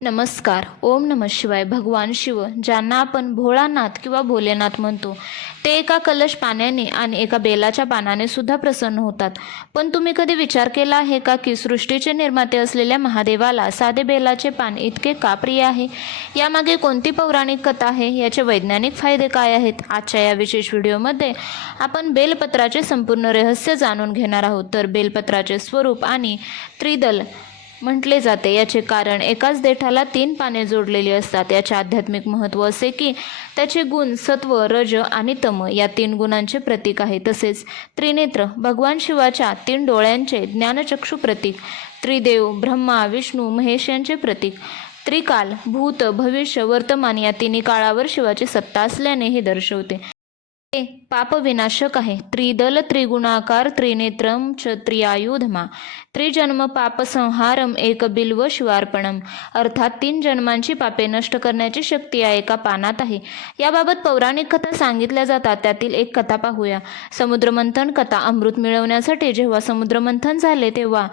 नमस्कार. ओम नमः शिवाय. भगवान शिव ज्यांना आपण भोळानाथ किंवा भोलेनाथ म्हणतो, ते एका कलश पाण्याने आणि एका बेलाच्या पानाने सुद्धा प्रसन्न होतात. पण तुम्ही कधी विचार केला आहे का की सृष्टीचे निर्माते असलेल्या महादेवाला साधे बेलाचे पान इतके का प्रिय आहे? यामागे कोणती पौराणिक कथा आहे? याचे वैज्ञानिक फायदे काय आहेत? आजच्या या विशेष व्हिडिओमध्ये आपण बेलपत्राचे संपूर्ण रहस्य जाणून घेणार आहोत. तर बेलपत्राचे स्वरूप आणि त्रिदल म्हटले जाते याचे कारण एकाच देठाला 3 पाने जोडलेली असतात. याचे आध्यात्मिक महत्त्व असे की त्याचे गुण सत्व, रज आणि तम या 3 गुणांचे प्रतीक आहे. तसेच त्रिनेत्र भगवान शिवाच्या 3 डोळ्यांचे ज्ञानचक्षु प्रतीक, त्रिदेव ब्रह्मा विष्णू महेश यांचे प्रतीक, त्रिकाल भूत भविष्य वर्तमान या तिन्ही काळावर शिवाची सत्ता असल्याने हे दर्शवते. ते पापविनाशक आहे. त्रिदल त्रिगुणाकार त्रिनेत्रम च त्रियायुधमा त्रिजन्म पापसंहारम एक बिल्व शिवार्पणम अर्थात 3 जन्मांची पापे नष्ट करण्याची शक्ती या एका पानात आहे. याबाबत पौराणिक कथा सांगितल्या जातात. त्यातील एक कथा पाहूया. समुद्रमंथन कथा. अमृत मिळवण्यासाठी जेव्हा समुद्रमंथन झाले तेव्हा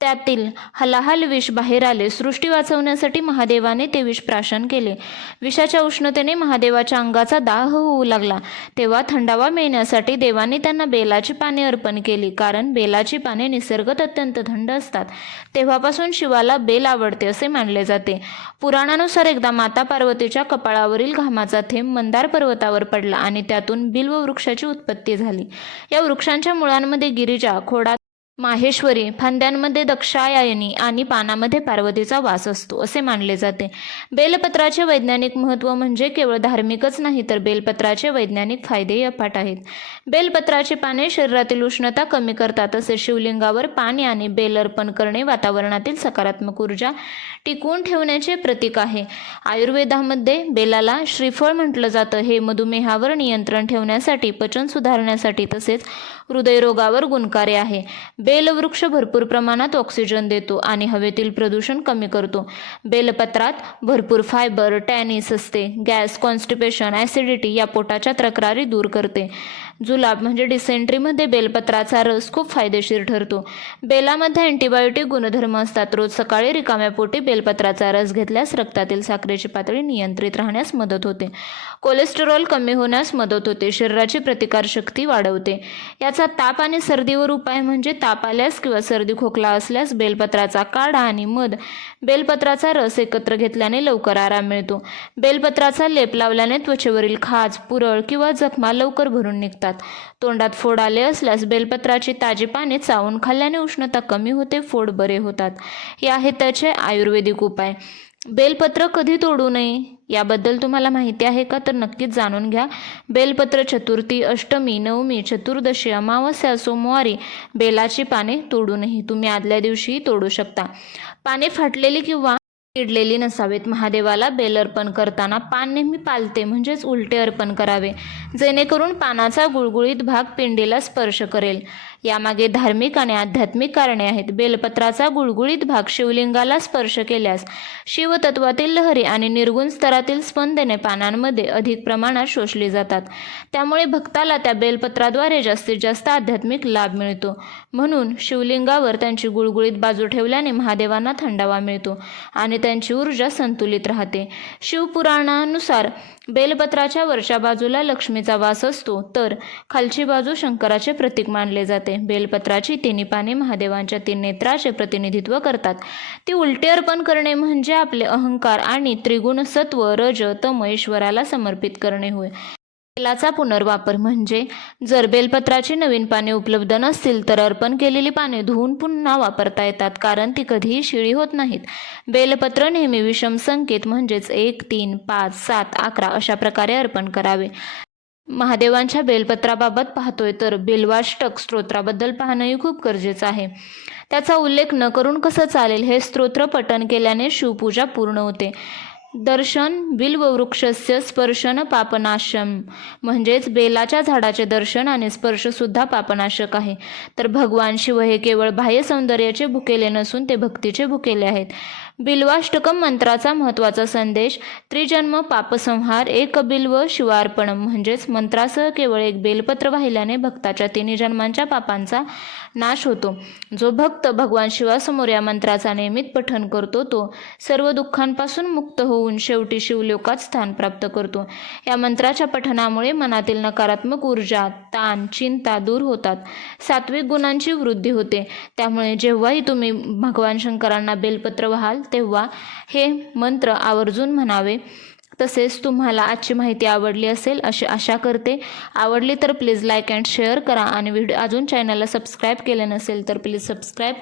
त्यातील हलाहल विष बाहेर आले. सृष्टी वाचवण्यासाठी महादेवाने ते विष प्राशन केले. विषाच्या उष्णतेने महादेवाच्या अंगाचा दाह होऊ लागला. तेव्हा थंडावा मिळण्यासाठी देवाने त्यांना बेलाची पाने अर्पण केली, कारण बेलाची पाने निसर्गत अत्यंत थंड असतात. तेव्हापासून शिवाला बेल आवडते असे मानले जाते. पुराणानुसार एकदा माता पार्वतीच्या कपाळावरील घामाचा थेंब मंदार पर्वतावर पडला आणि त्यातून बिल्व वृक्षाची उत्पत्ती झाली. या वृक्षांच्या मुळांमध्ये गिरिजा, खोडात माहेश्वरी, फांद्यांमध्ये दक्षायायनी आणि पानामध्ये पार्वतीचा वास असतो असे मानले जाते. बेलपत्राचे वैज्ञानिक महत्त्व म्हणजे केवळ धार्मिकच नाही, तर बेलपत्राचे वैज्ञानिक फायदेही अफाट आहेत. बेलपत्राची पाने शरीरातील उष्णता कमी करतात. तसेच शिवलिंगावर पाणी आणि बेल अर्पण करणे वातावरणातील सकारात्मक ऊर्जा टिकवून ठेवण्याचे प्रतीक आहे. आयुर्वेदामध्ये बेलाला श्रीफळ म्हटलं जातं. हे मधुमेहावर नियंत्रण ठेवण्यासाठी, पचन सुधारण्यासाठी तसेच हृदयरोगावर गुणकारी आहे. बेलवृक्ष भरपूर प्रमाणात ऑक्सिजन देतो आणि हवेतील प्रदूषण कमी करतो. बेलपत्रात भरपूर फायबर, टॅनिस असते. गॅस, कॉन्स्टिपेशन, ॲसिडिटी या पोटाच्या तक्रारी दूर करते. जुलाब म्हणजे डिसेंट्रीमध्ये बेलपत्राचा रस खूप फायदेशीर ठरतो. बेलामध्ये अँटीबायोटिक गुणधर्म असतात. रोज सकाळी रिकाम्या पोटी बेलपत्राचा रस घेतल्यास रक्तातील साखरेची पातळी नियंत्रित राहण्यास मदत होते. कोलेस्टेरॉल कमी होण्यास मदत होते. शरीराची प्रतिकारशक्ती वाढवते. याचा ताप आणि सर्दीवर उपाय म्हणजे ताप आल्यास किंवा सर्दी खोकला असल्यास बेलपत्राचा काढा आणि मध, बेलपत्राचा रस एकत्र घेतल्याने लवकर आराम मिळतो. बेलपत्राचा लेप लावल्याने त्वचेवरील खाज, पुरळ किंवा जखमा लवकर भरून निघतात. तोंडात फोड आले असल्यास बेलपत्राची ताजी पाने चावून खाल्ल्याने उष्णता कमी होते, फोड बरे होतात. हे आहेत त्याचे आयुर्वेदिक उपाय. बेलपत्र कधी तोडू नये याबद्दल तुम्हाला माहिती आहे का? तर नक्कीच जाणून घ्या. बेलपत्र चतुर्थी, अष्टमी, नवमी, चतुर्दशी, अमावस्या, सोमवारी बेलाची पाने तोडू नये. तुम्ही आदल्या दिवशीही तोडू शकता. पाने फाटलेली किंवा किडलेली नसावेत. महादेवाला बेल अर्पण करताना पान नेहमी पालते म्हणजेच उलटे अर्पण करावे, जेणेकरून पानाचा गुळगुळीत भाग पिंडीला स्पर्श करेल. यामागे धार्मिक आणि आध्यात्मिक कारणे आहेत. बेलपत्राचा गुळगुळीत भाग शिवलिंगाला स्पर्श केल्यास शिवतत्वातील लहरी आणि निर्गुण स्तरातील स्पंदने पानांमध्ये अधिक प्रमाणात शोषली जातात. त्यामुळे भक्ताला त्या बेलपत्राद्वारे जास्तीत जास्त आध्यात्मिक लाभ मिळतो. म्हणून शिवलिंगावर त्यांची गुळगुळीत बाजू ठेवल्याने महादेवांना थंडावा मिळतो आणि त्यांची ऊर्जा संतुलित राहते. शिवपुराणानुसार बेलपत्राच्या वरच्या बाजूला लक्ष्मीचा वास असतो, तर खालची बाजू शंकराचे प्रतीक मानले जाते. बेलपत्राची 3 पाने महादेवांच्या 3 नेत्राचे प्रतिनिधित्व करतात. ती उलटे अर्पण करणे म्हणजे आपले अहंकार आणि त्रिगुण सत्व, रज, तम ईश्वराला समर्पित करणे होय. बेलाचा पुनर्वापर म्हणजे जर बेलपत्राची नवीन पाने उपलब्ध नसतील तर अर्पण केलेली पाने धुवून पुन्हा वापरता येतात, कारण ती कधीही शिळी होत नाहीत. बेलपत्र नेहमी विषम संकेत म्हणजेच 1, 3, 5, 7, 11 अशा प्रकारे अर्पण करावे. महादेवांच्या बेलपत्राबाबत पाहतोय तर बिल्वाष्टक स्तोत्राबद्दल पाहणंही खूप गरजेचं आहे. त्याचा उल्लेख न करून कसं चालेल? हे स्तोत्र पठण केल्याने शिवपूजा पूर्ण होते. दर्शन बिल्ववृक्षस्य स्पर्शन पापनाशम म्हणजेच बेलाच्या झाडाचे दर्शन आणि स्पर्शसुद्धा पापनाशक आहे. तर भगवान शिव हे केवळ बाह्य सौंदर्याचे भुकेले नसून ते भक्तीचे भुकेले आहेत. बिल्वाष्टकम मंत्राचा महत्त्वाचा संदेश त्रिजन्म पापसंहार एक बिल्व शिवार्पणम म्हणजेच मंत्रासह केवळ एक बेलपत्र वाहिल्याने भक्ताच्या तिन्ही जन्मांच्या पापांचा नाश होतो. जो भक्त भगवान शिवासमोर या मंत्राचा नियमित पठण करतो तो सर्व दुःखांपासून मुक्त होऊन शेवटी शिवलोकात स्थान प्राप्त करतो. या मंत्राच्या पठणामुळे मनातील नकारात्मक ऊर्जा, ताण, चिंता दूर होतात. सात्विक गुणांची वृद्धी होते. त्यामुळे जेव्हाही तुम्ही भगवान शंकरांना बेलपत्र व्हाल तेव्हा हे मंत्र आवर्जून म्हणावे. तसेच तुम्हाला आजची माहिती आवडली असेल अशी आशा करते. आवडली तर प्लीज लाईक अँड शेअर करा आणि अजून चॅनलला सबस्क्राईब केलं नसेल तर प्लीज सबस्क्राईब